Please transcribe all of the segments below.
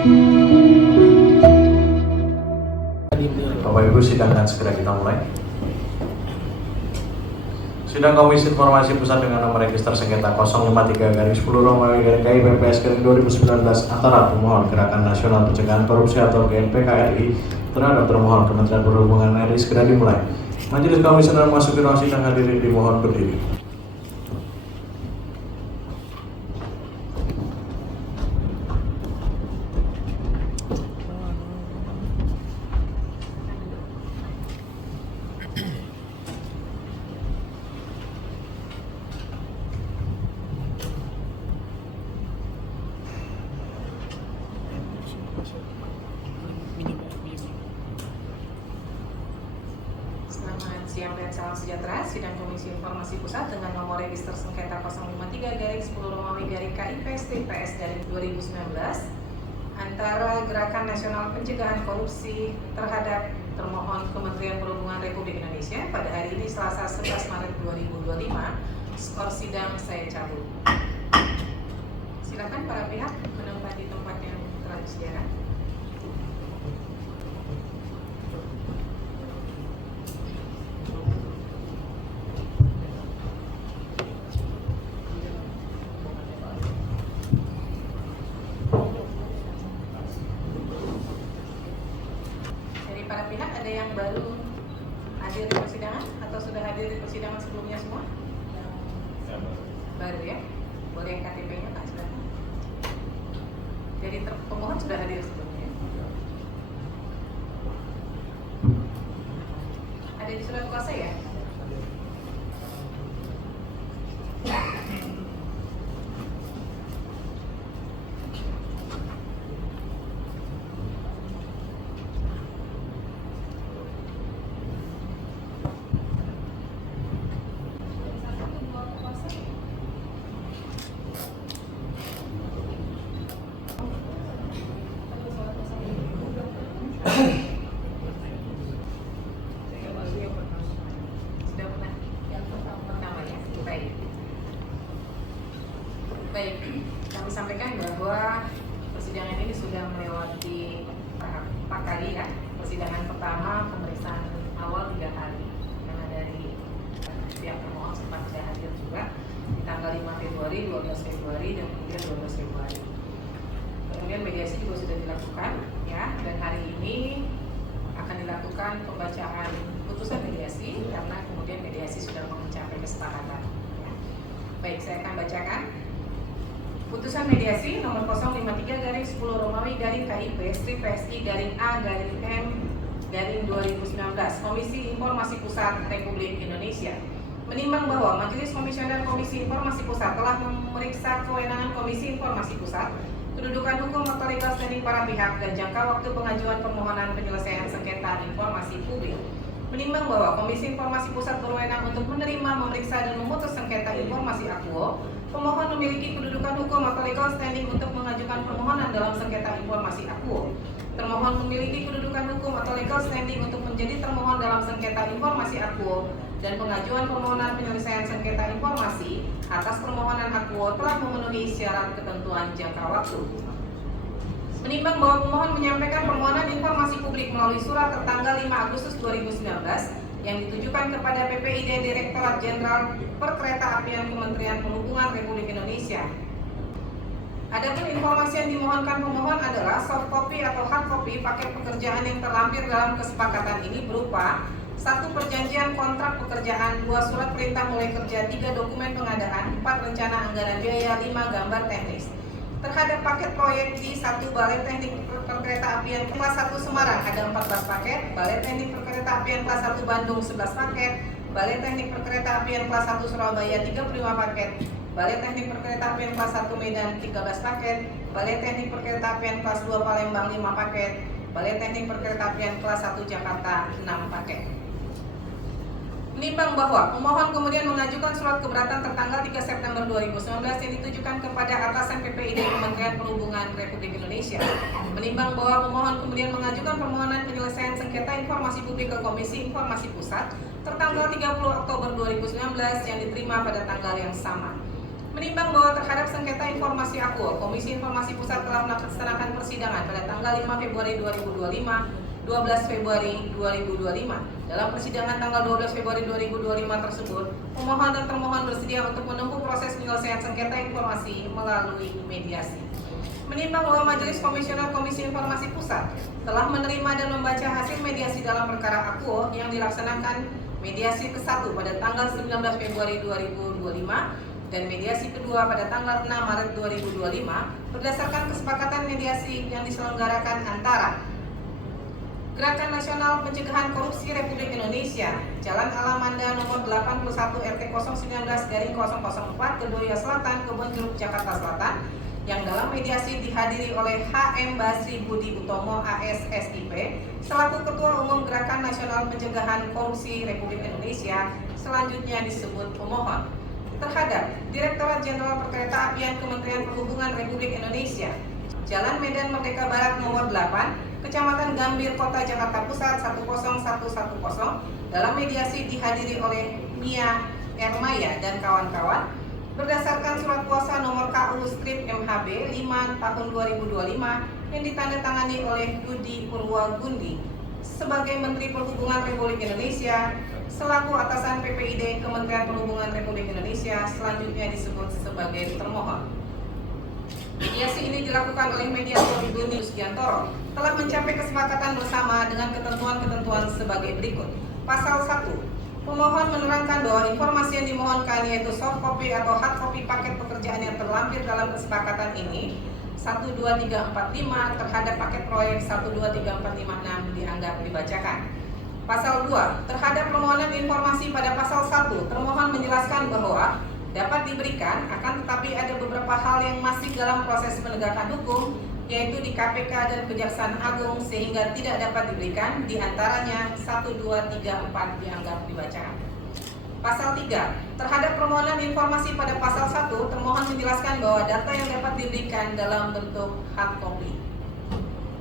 Bapak Ibu, sidang akan segera kita mulai. Sidang Komisi Informasi Pusat dengan nomor register sengketa 053-10-KIPPS-2019 antara pemohon Gerakan Nasional Pencegahan Korupsi atau GNPKRI terhadap termohon Kementerian Perhubungan RI segera dimulai. Majelis Komisioner memasuki ruang sidang, hadirin dimohon berdiri. Selamat siang dan salam sejahtera. Sidang Komisi Informasi Pusat dengan nomor register sengketa 053-10-KIPS-TPS-2019 antara Gerakan Nasional Pencegahan Korupsi terhadap termohon Kementerian Perhubungan Republik Indonesia pada hari ini Selasa 11 Maret 2025. Skor sidang saya cabut. Silakan para pihak menempati tempat yang telah disediakan. Para pihak ada yang baru hadir di persidangan atau sudah hadir di persidangan sebelumnya semua? Baru ya? Boleh KTP-nya Pak, silakan. Jadi pemohon sudah hadir sebelumnya. Ada di surat kuasa ya? Baik, kami sampaikan bahwa persidangan ini sudah melewati tahap 4 kali ya. Persidangan pertama pemeriksaan awal 3 kali karena dari pihak termohon sempat tidak hadir juga di tanggal 5 Februari, 12 Februari dan kemudian 12 Februari. Kemudian mediasi juga sudah dilakukan ya, dan hari ini akan dilakukan pembacaan putusan mediasi karena kemudian mediasi sudah mencapai kesepakatan ya. Baik, saya akan bacakan. Putusan mediasi nomor 053-10-KIPS-TPSI-A-M-2019 Komisi Informasi Pusat Republik Indonesia menimbang bahwa Majelis Komisioner Komisi Informasi Pusat telah memeriksa kewenangan Komisi Informasi Pusat, kedudukan hukum atau legal standing para pihak, dan jangka waktu pengajuan permohonan penyelesaian sengketa informasi publik. Menimbang bahwa Komisi Informasi Pusat berwenang untuk menerima, memeriksa, dan memutus sengketa informasi akuo, pemohon memiliki kedudukan hukum atau legal standing untuk mengajukan permohonan dalam sengketa informasi akuo. Termohon memiliki kedudukan hukum atau legal standing untuk menjadi termohon dalam sengketa informasi akuo, dan pengajuan permohonan penyelesaian sengketa informasi atas permohonan akuo telah memenuhi syarat ketentuan jangka waktu. Menimbang bahwa pemohon menyampaikan permohonan informasi publik melalui surat tertanggal 5 Agustus 2019 yang ditujukan kepada PPID Direktorat Jenderal Perkeretaapian Kementerian Perhubungan Republik Indonesia. Adapun informasi yang dimohonkan pemohon adalah soft copy atau hard copy paket pekerjaan yang terlampir dalam kesepakatan ini berupa 1 perjanjian kontrak pekerjaan, 2 surat perintah mulai kerja, 3 dokumen pengadaan, 4 rencana anggaran biaya, 5 gambar teknis. Terhadap paket proyek di 1 Balai Teknik Perkeretaapian kelas 1 Semarang ada 14 paket, Balai Teknik Perkeretaapian kelas 1 Bandung 11 paket, Balai Teknik Perkeretaapian kelas 1 Surabaya 35 paket, Balai Teknik Perkeretaapian kelas 1 Medan 13 paket, Balai Teknik Perkeretaapian kelas 2 Palembang 5 paket, Balai Teknik Perkeretaapian kelas 1 Jakarta 6 paket. Menimbang bahwa pemohon kemudian mengajukan surat keberatan tertanggal 3 September 2019 yang ditujukan kepada atasan PPID Kementerian Perhubungan Republik Indonesia. Menimbang bahwa pemohon kemudian mengajukan permohonan penyelesaian sengketa informasi publik ke Komisi Informasi Pusat tertanggal 30 Oktober 2019 yang diterima pada tanggal yang sama. Menimbang bahwa terhadap sengketa informasi Akuo, Komisi Informasi Pusat telah melaksanakan persidangan pada tanggal 5 Februari 2025, 12 Februari 2025. Dalam persidangan tanggal 12 Februari 2025 tersebut, pemohon dan termohon bersedia untuk menempuh proses penyelesaian sengketa informasi melalui mediasi. Menimbang bahwa Majelis Komisioner Komisi Informasi Pusat telah menerima dan membaca hasil mediasi dalam perkara Akuo yang dilaksanakan mediasi ke-1 pada tanggal 19 Februari 2025 dan mediasi kedua pada tanggal 6 Maret 2025 berdasarkan kesepakatan mediasi yang diselenggarakan antara Gerakan Nasional Pencegahan Korupsi Republik Indonesia, Jalan Alamanda nomor 81 RT 019/004 Kedoya Selatan, Kebon Jeruk, Jakarta Selatan, yang dalam mediasi dihadiri oleh HM Basri Budi Utomo AS SIP selaku Ketua Umum Gerakan Nasional Pencegahan Korupsi Republik Indonesia, selanjutnya disebut pemohon, terhadap Direktorat Jenderal Perkeretaapian Kementerian Perhubungan Republik Indonesia, Jalan Medan Merdeka Barat nomor 8, Kecamatan Gambir, Kota Jakarta Pusat 10110. Dalam mediasi dihadiri oleh Mia Ermaya dan kawan-kawan berdasarkan surat kuasa nomor KU Strip MHB 5 tahun 2025 yang ditandatangani oleh Budi Purwagundi sebagai Menteri Perhubungan Republik Indonesia selaku atasan PPID Kementerian Perhubungan Republik Indonesia, selanjutnya disebut sebagai termohon. Mediasi ini dilakukan oleh mediator Duni Sugiantoro telah mencapai kesepakatan bersama dengan ketentuan-ketentuan sebagai berikut. Pasal 1. Pemohon menerangkan bahwa informasi yang dimohonkan yaitu soft copy atau hard copy paket pekerjaan yang terlampir dalam kesepakatan ini 12345 terhadap paket proyek 123456 dianggap dibacakan. Pasal 2. Terhadap permohonan informasi pada pasal 1, termohon menjelaskan bahwa dapat diberikan, akan tetapi ada beberapa hal yang masih dalam proses penegakan hukum, yaitu di KPK dan Kejaksaan Agung, sehingga tidak dapat diberikan, diantaranya 1, 2, 3, 4 dianggap dibacakan. Pasal 3. Terhadap permohonan informasi pada pasal 1, termohon menjelaskan bahwa data yang dapat diberikan dalam bentuk hard copy.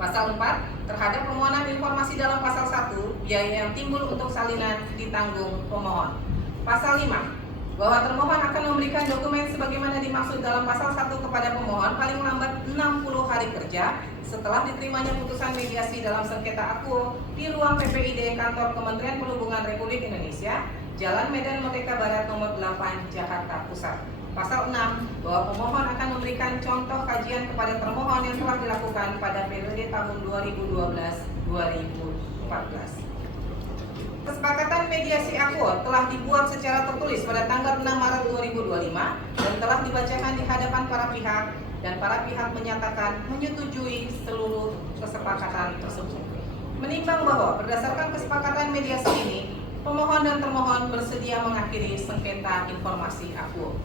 Pasal 4. Terhadap permohonan informasi dalam pasal 1, biaya yang timbul untuk salinan ditanggung pemohon. Pasal 5. Bahwa termohon akan memberikan dokumen sebagaimana dimaksud dalam pasal 1 kepada pemohon paling lambat 60 hari kerja setelah diterimanya putusan mediasi dalam sengketa Akuo di ruang PPID Kantor Kementerian Perhubungan Republik Indonesia, Jalan Medan Merdeka Barat nomor 8, Jakarta Pusat. Pasal 6. Bahwa pemohon akan memberikan contoh kajian kepada termohon yang telah dilakukan pada periode tahun 2012-2014. Kesepakatan mediasi Akuo telah dibuat secara tertulis pada tanggal 6 Maret 2025 dan telah dibacakan di hadapan para pihak, dan para pihak menyatakan menyetujui seluruh kesepakatan tersebut. Menimbang bahwa berdasarkan kesepakatan mediasi ini, pemohon dan termohon bersedia mengakhiri sengketa informasi Akuo.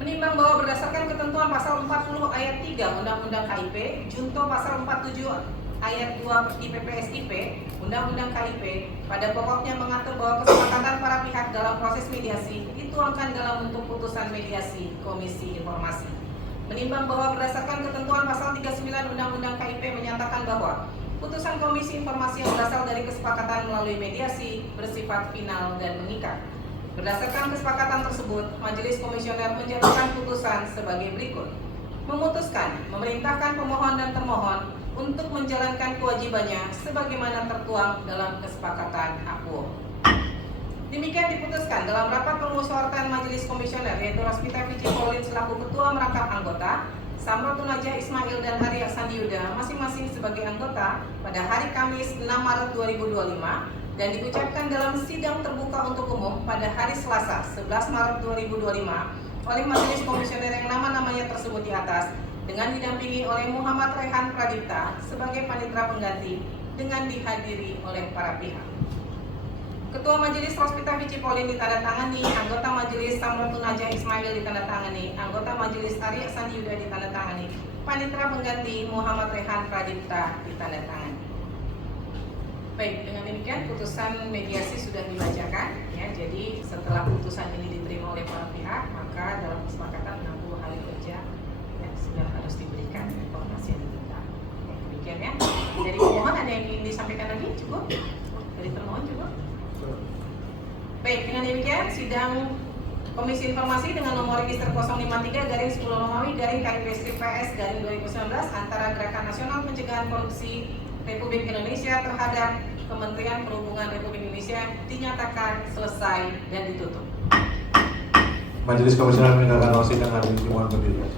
Menimbang bahwa berdasarkan ketentuan pasal 40 ayat 3 Undang-Undang KIP, junto pasal 47 ayat 2 IPPSIP, Undang-Undang KIP, pada pokoknya mengatur bahwa kesepakatan para pihak dalam proses mediasi dituangkan dalam bentuk putusan mediasi Komisi Informasi. Menimbang bahwa berdasarkan ketentuan pasal 39 Undang-Undang KIP menyatakan bahwa putusan Komisi Informasi yang berasal dari kesepakatan melalui mediasi bersifat final dan mengikat. Berdasarkan kesepakatan tersebut, Majelis Komisioner menjatuhkan putusan sebagai berikut. Memutuskan, memerintahkan pemohon dan termohon untuk menjalankan kewajibannya sebagaimana tertuang dalam kesepakatan Akuo. Demikian diputuskan dalam rapat permusyawaratan Majelis Komisioner, yaitu Rospita Fiji Paulin selaku Ketua Merangkap Anggota, Samratun Najah Ismail dan Hari Aksandi Yuda masing-masing sebagai anggota pada hari Kamis 6 Maret 2025 dan diucapkan dalam sidang terbuka untuk umum pada hari Selasa 11 Maret 2025 oleh Majelis Komisioner yang nama-namanya tersebut di atas, dengan didampingi oleh Muhammad Rehan Pradipta sebagai panitera pengganti dengan dihadiri oleh para pihak. Ketua Majelis Rospita Fiji Paulin ditandatangani, anggota Majelis Samratun Najah Ismail ditandatangani, anggota Majelis Ari Aksandi Yuda ditandatangani, panitera pengganti Muhammad Rehan Pradipta ditandatangani. Baik, dengan demikian putusan mediasi sudah dibacakan ya. Jadi setelah putusan ini diterima oleh para pihak, maka dalam kesepakatan 60 hari kerja ya, sudah harus diberikan informasi yang diminta. Ya, demikian ya. Dari pemohon ada yang ingin disampaikan lagi? Cukup? Dari termohon cukup? Baik, dengan demikian sidang Komisi Informasi dengan nomor register 053/10 Romawi/KIP-PS/2019 antara Gerakan Nasional Pencegahan Korupsi Republik Indonesia terhadap Kementerian Perhubungan Republik Indonesia dinyatakan selesai dan ditutup. Majelis Komisioner meninggalkan sidang hari ini, mohon berdiri.